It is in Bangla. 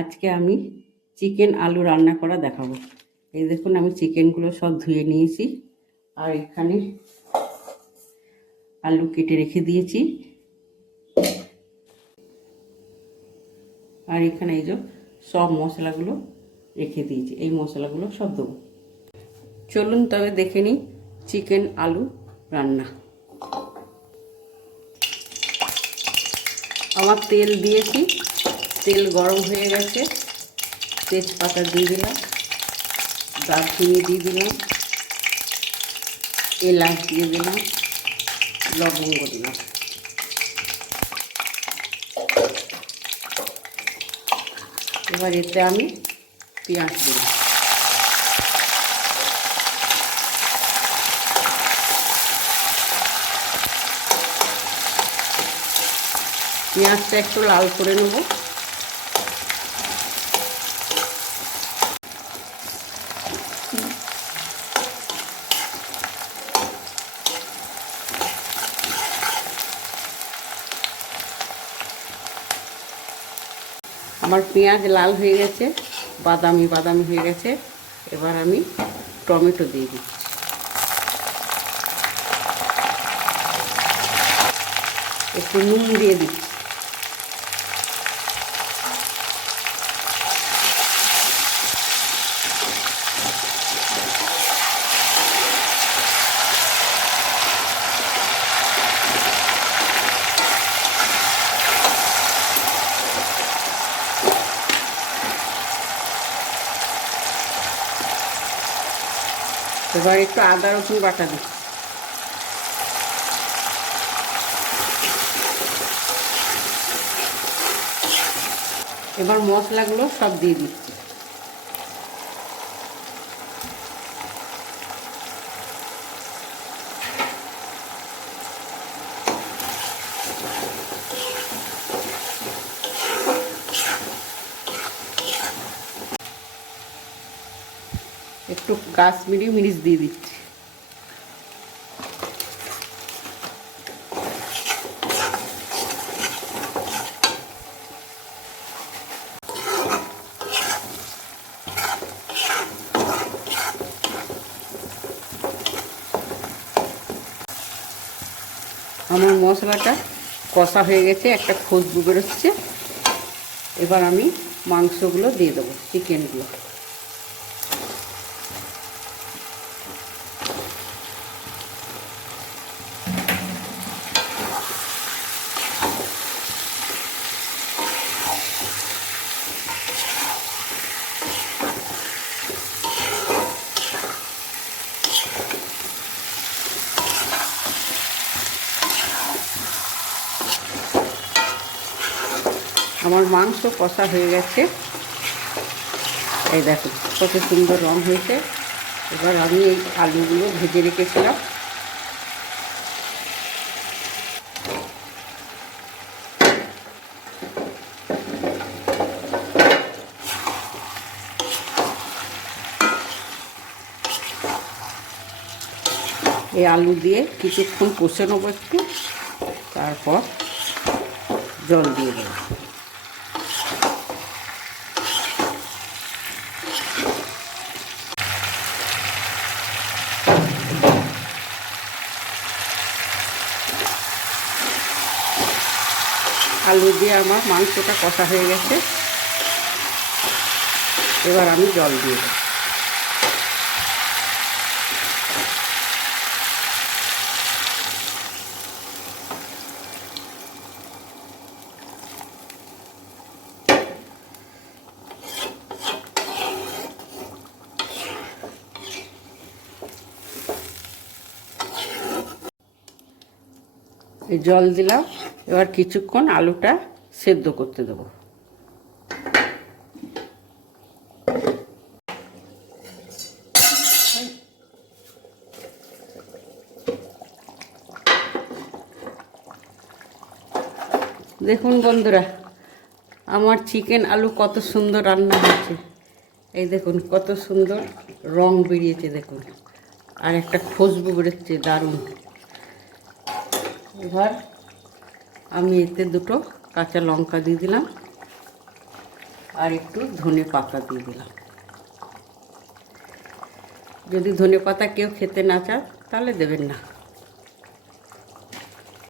আজকে আমি চিকেন আলু রান্না করা দেখাবো। এই দেখুন আমি চিকেনগুলো সব ধুয়ে নিয়েছি, আর এখানে আলু কেটে রেখে দিয়েছি, আর এখানে এই যে সব মশলাগুলো রেখে দিয়েছি। এই মশলাগুলো সব দেবো। চলুন তবে দেখে নিই চিকেন আলু রান্না। আমার তেল দিয়েছি, তেল গরম হয়ে গেছে, তেজপাতা দিয়ে দিলাম, দারচিনি দিয়ে দিলাম, এলাচ দিয়ে দিলাম, লবঙ্গ দিলাম। এবার এতে আমি পেঁয়াজ দিলাম। পেঁয়াজটা একটু লাল করে নেব। আমার পেঁয়াজ লাল হয়ে গেছে, বাদামি বাদামি হয়ে গেছে। এবার আমি টমেটো দিয়ে দিচ্ছি। একটু নুন দিয়ে দিচ্ছি। এবার একটু আদা রসুন বাটা দিচ্ছি। এবার মশলাগুলো সব দিয়ে দিচ্ছি। একটু কাশ্মীরি মিরিচ দিয়ে দিচ্ছি। আমার মশলাটা কষা হয়ে গেছে, একটা খুশবু বেরোচ্ছে। এবার আমি মাংসগুলো দিয়ে দেবো, চিকেনগুলো। আমার মাংস কষা হয়ে গেছে, এই দেখুন কত সুন্দর রং হয়েছে। এবার আমি এই আলুগুলো ভেজে রেখেছিলাম এই আলু দিয়ে কিছুক্ষণ কষে নেবো একটু, তারপর জল দিয়ে দেবো। আলু দিয়ে আমার মাংসটা কষা হয়ে গেছে, এবার আমি জল দিয়ে দেবো। এই জল দিলাম, এবার কিছুক্ষণ আলুটা সেদ্ধ করতে দেবো। দেখুন বন্ধুরা, আমার চিকেন আলু কত সুন্দর রান্না হয়েছে। এই দেখুন কত সুন্দর রং বেরিয়েছে, দেখুন, আর একটা খুশবু বেরোচ্ছে দারুণ। এবার আমি এতে দুটো কাঁচা লঙ্কা দিয়ে দিলাম, আর একটু ধনে পাতা দিয়ে দিলাম। যদি ধনে পাতা কেউ খেতে না চান তাহলে দেবেন না।